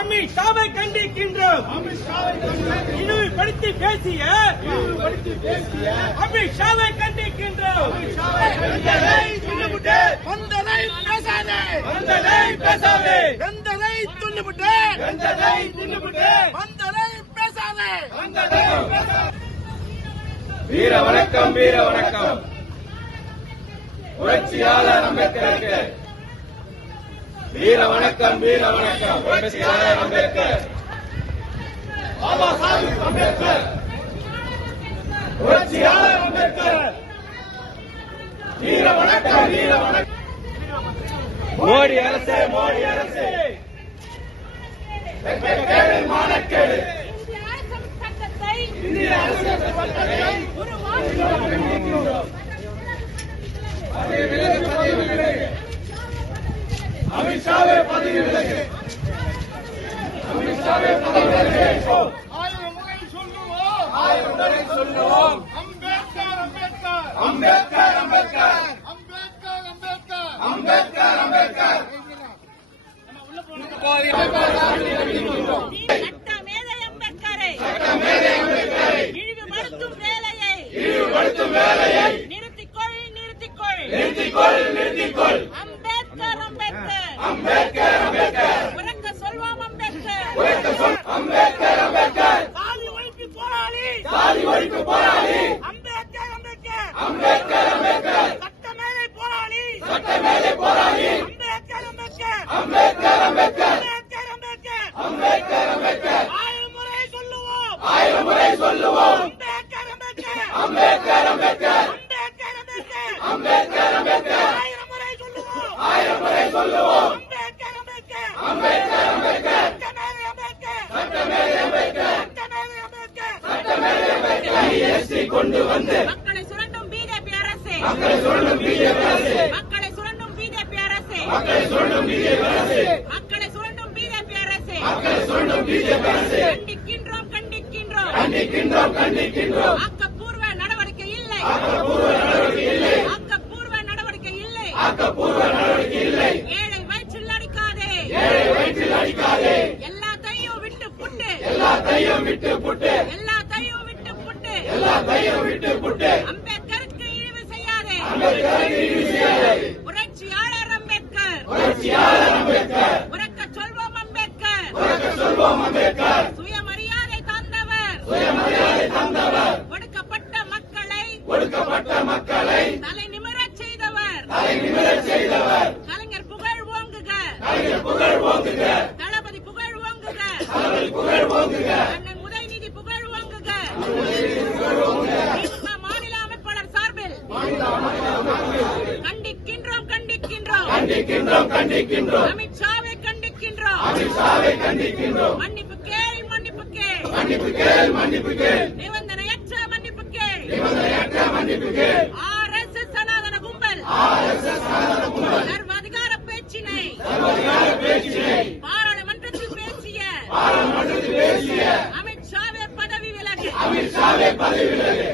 அமித்ஷாவை கண்டிக்கின்றோம். இழிவுபடுத்தி பேசிய அமித்ஷாவை கண்டிக்கின்றோம். வீர வணக்கம், வீர வணக்கம். புரட்சியாளர் அம்பேத்கருக்கு வீர வணக்கம், வீர வணக்கம். புரட்சியாளர் அம்பேத்கர், பாபா சாஹிப் அம்பேத்கர், புரட்சியாளர் அம்பேத்கர், வீர வணக்கம், வீர வணக்கம். மோடி அரசு, மோடி அரசு, வெட்கக்கேடு, மானக்கேடு. இந்திய அரசியல் சட்டத்தை அமித்ஷாவே பதவி விலகு, அமித்ஷாவே பதவி விலகு. 1000 முறை சொல்லுவோம், 1000 முறை சொல்லுவோம். அம்பேத்கர், அம்பேத்கர், அம்பேத்கர், அம்பேத்கர், அம்பேத்கர், அம்பேத்கர், அம்பேத்கர், அம்பேத்கர். இழிவுபடுத்தும் வேலையை நிறுத்திக்கொள், நிறுத்திக்கொள், நிறுத்திக்கொள், நிறுத்திக்கொள். அம்பேத்கர், அம்பேத்கர், அம்பேத்கர், அம்பேத்கர். உரக்க சொல்வோம் அம்பேத்கர், உரக்க சொல் அம்பேத்கர், அம்பேத்கர். சாதி ஒழிப்பு போராளி, சாதி ஒழிப்பு போராளி. அம்பேத்கர், அம்பேத்கர், அம்பேத்கர், அம்பேத்கர். சட்டமேதை போராளி, சட்டமேதை போராளி. அம்பேத்கர், அம்பேத்கர், அம்பேத்கர், அம்பேத்கர், அம்பேத்கர், அம்பேத்கர், அம்பேத்கர். 1000 முறை சொல்லுவோம், 1000 முறை சொல்லுவோம். அம்பேத்கர், அம்பேத்கர், அம்பேத்கர், அம்பேத்கர், அம்பேத்கர். 1000 முறை சொல்லுவோம், 1000 முறை சொல்லுவோம். அம்பேத்கர், அம்பேத்கர், அம்பேத்கர், அம்பேத்கர். சட்டமேதை அம்பேத்கர், சட்டமேதை அம்பேத்கர், சட்டமேதை அம்பேத்கர், சட்டமேதை அம்பேத்கர். எஸ்டி கொண்டு வந்து மக்களை சுரண்டும் பிஜேபி அரசு, மக்களை சுரண்டும் பிஜேபி அரசு, மக்களை சுரண்டும் பிஜேபி அரசு, மக்களை சுரண்டும் பிஜேபி அரசு, மக்களை சுரண்டும் பிஜேபி அரசு, மக்களை சுரண்டும் பிஜேபி அரசு. கண்டிக்கின்றோம், கண்டிக்கின்றோம், கண்டிக்கின்றோம், கண்டிக்கின்றோம். ஆக்கப்பூர்வ நடவடிக்கை இல்லை, ஆக்கப்பூர்வ நடவடிக்கை இல்லை, ஆக்கப்பூர்வ நடவடிக்கை இல்லை, ஆக்கப்பூர்வ நடவடிக்கை இல்லை. ஏழை வயிற்றில் அடிக்காதே, ஏழை வயிற்றில் அடிக்காதே. எல்லாத்தையும் விட்டு புட்டு, எல்லாத்தையும் விட்டு புட்டு, எல்லாத்தையும் விட்டு புட்டு, எல்லாத்தையும் விட்டு புட்டு. அம்பேத்கருக்கு இழிவு செய்யாதே, அம்பேத்கருக்கு இழிவு செய்யாதே. புரட்சியாளர் அம்பேத்கர், புரட்சியாளர் அம்பேத்கர். உரக்க சொல்வோம் அம்பேத்கர், உரக்க சொல்வோம் அம்பேத்கர். சுயமரியாதை தந்தவர், சுயமரியாதை தந்தவர். ஒடுக்கப்பட்ட மக்களை, ஒடுக்கப்பட்ட மக்களை தலை நிமிரச் செய்தவர், தலை நிமிரச் செய்தவர். கலைஞர் புகழ் ஓங்குக, கலைஞர் புகழ் ஓங்குக. தளபதி புகழ் ஓங்குக, தளபதி புகழ் ஓங்குக. அண்ணன் உதயநிதி புகழ் ஓங்குக, புகழ் ஓங்குக. திமுக மாநில அமைப்பாளர் சார்பில் கண்டிக்கின்றோம், கண்டிக்கின்றோம், கண்டிக்கின்றோம், கண்டிக்கின்றோம். அமித்ஷாவை கண்டிக்கின்றோம், அமித்ஷாவை கண்டிக்கின்றோம். மன்னிப்பு கேள், மன்னிப்பு கேள், மன்னிப்பு கேள், மன்னிப்பு கேள். நிபந்தனையற்ற மன்னிப்பு கேள், நிபந்தனையற்ற மன்னிப்பு கேள். ஆர்எஸ்எஸ் சனாதன கும்பல், ஆர்எஸ்எஸ் சனாதன கும்பல் சர்வாதிகார பேச்சினை, சர்வாதிகார பேச்சினை பாராளுமன்றத்தில் பேசிய, பாராளுமன்றத்தில் பேசிய அமித்ஷாவே பதவி விலகு, அமித்ஷாவே பதவி விலகு.